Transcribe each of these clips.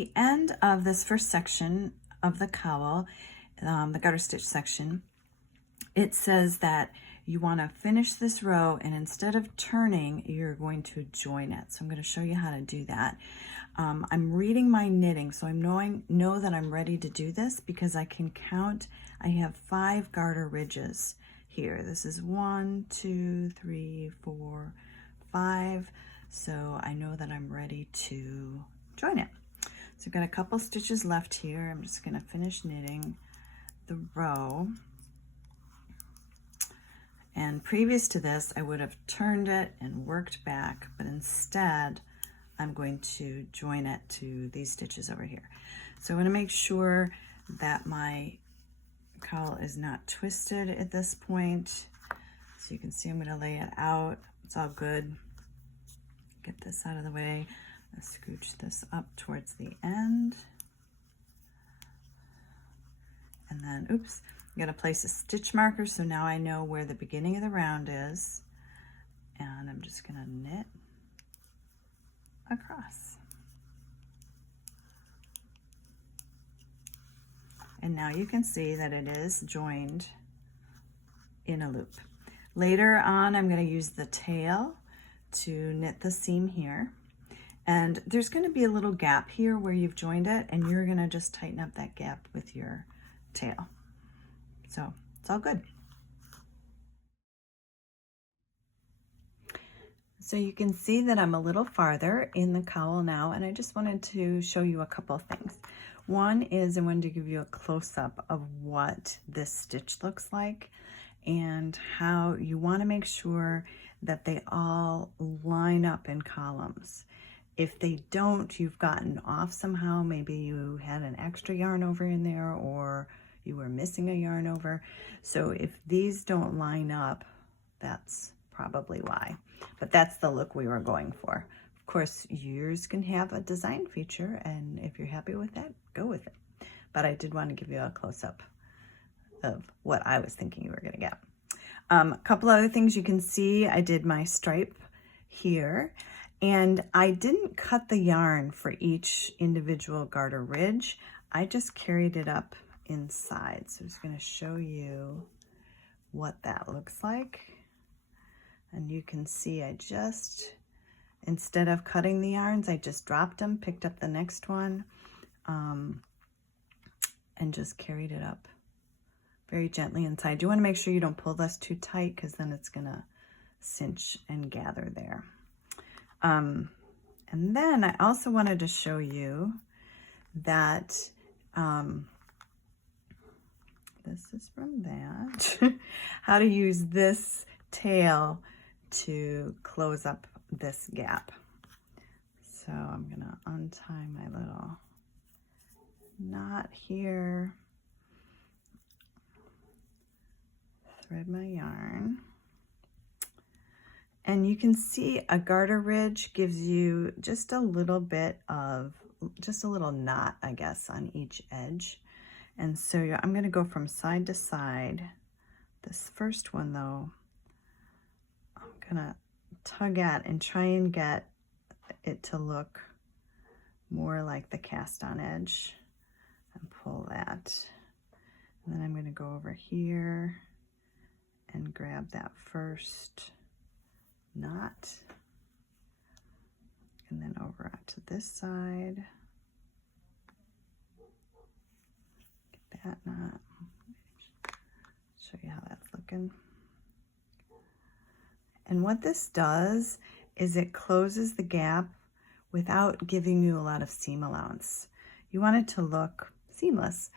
the end of this first section of the cowl, the garter stitch section, it says that you want to finish this row, and instead of turning, you're going to join it. So I'm going to show you how to do that. I'm reading my knitting, so I know that I'm ready to do this because I can count. I have 5 garter ridges here. This is 1, 2, 3, 4, 5. So I know that I'm ready to join it. So I've got a couple stitches left here. I'm just going to finish knitting the row. And previous to this, I would have turned it and worked back, but instead I'm going to join it to these stitches over here. So I want to make sure that my cowl is not twisted at this point. So you can see I'm going to lay it out. It's all good. Get this out of the way. Let's scooch this up towards the end. And then, oops, I'm going to place a stitch marker so now I know where the beginning of the round is. And I'm just going to knit across. And now you can see that it is joined in a loop. Later on, I'm going to use the tail to knit the seam here. And there's going to be a little gap here where you've joined it, and you're going to just tighten up that gap with your tail. So it's all good. So you can see that I'm a little farther in the cowl now, and I just wanted to show you a couple of things. One is I wanted to give you a close-up of what this stitch looks like and how you want to make sure that they all line up in columns. If they don't, you've gotten off somehow. Maybe you had an extra yarn over in there, or you were missing a yarn over. So if these don't line up, that's probably why. But that's the look we were going for. Of course, yours can have a design feature, and if you're happy with that, go with it. But I did want to give you a close-up of what I was thinking you were going to get. A couple other things you can see, I did my stripe here, and I didn't cut the yarn for each individual garter ridge. I just carried it up inside. So I'm just going to show you what that looks like. And you can see I just, instead of cutting the yarns, I just dropped them, picked up the next one, and just carried it up very gently inside. You want to make sure you don't pull this too tight, because then it's going to cinch and gather there. And then I also wanted to show you that this is from that, how to use this tail to close up this gap. So I'm going to untie my little knot here, thread my yarn, and you can see a garter ridge gives you just a little bit of, just a little knot, I guess, on each edge. And so I'm going to go from side to side. This first one, though, I'm going to tug at and try and get it to look more like the cast on edge, and pull that. And then I'm going to go over here and grab that first knot, and then over onto this side, get that knot, show you how that's looking. And what this does is it closes the gap without giving you a lot of seam allowance. You want it to look seamless.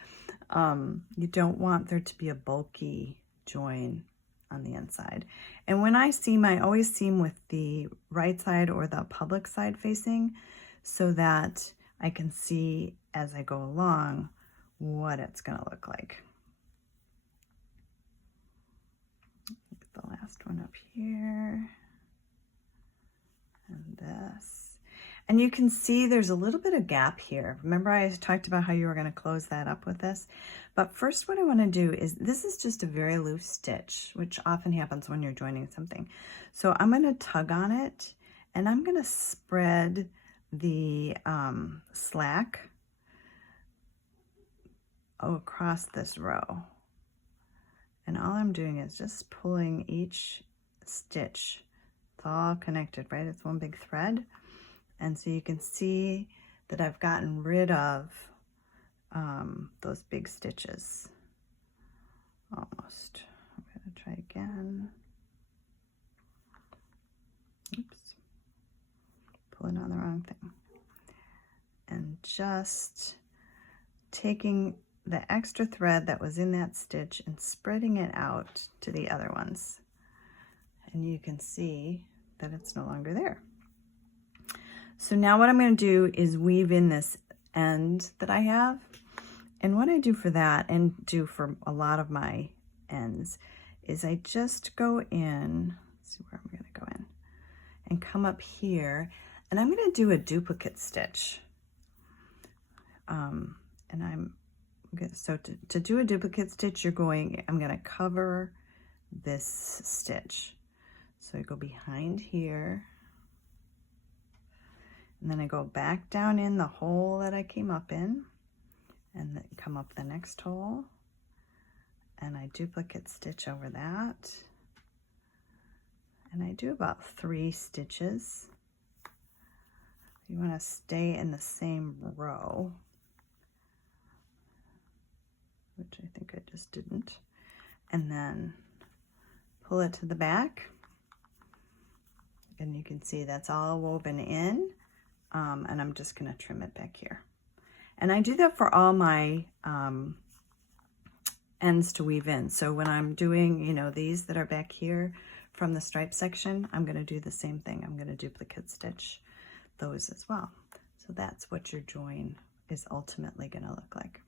You don't want there to be a bulky join on the inside. And when I seam, I always seam with the right side or the public side facing, so that I can see as I go along what it's going to look like. Get the last one up here, and this. And you can see there's a little bit of gap here. Remember I talked about how you were going to close that up with this? But first what I want to do is, this is just a very loose stitch, which often happens when you're joining something. So I'm going to tug on it, and I'm going to spread the slack across this row. And all I'm doing is just pulling each stitch. It's all connected, right? It's one big thread. And so you can see that I've gotten rid of those big stitches. Almost. I'm going to try again. Oops. Pulling on the wrong thing. And just taking the extra thread that was in that stitch and spreading it out to the other ones. And you can see that it's no longer there. So now what I'm going to do is weave in this end that I have. And what I do for that, and do for a lot of my ends, is I just go in, let's see where I'm going to go in, and come up here, and I'm going to do a duplicate stitch. So to do a duplicate stitch, I'm going to cover this stitch. So I go behind here, and then I go back down in the hole that I came up in, and then come up the next hole, and I duplicate stitch over that, and I do about 3 stitches. You want to stay in the same row, which I think I just didn't, and then pull it to the back, and you can see that's all woven in, and I'm just going to trim it back here. And I do that for all my ends to weave in. So when I'm doing, you know, these that are back here from the stripe section, I'm going to do the same thing. I'm going to duplicate stitch those as well. So that's what your join is ultimately going to look like.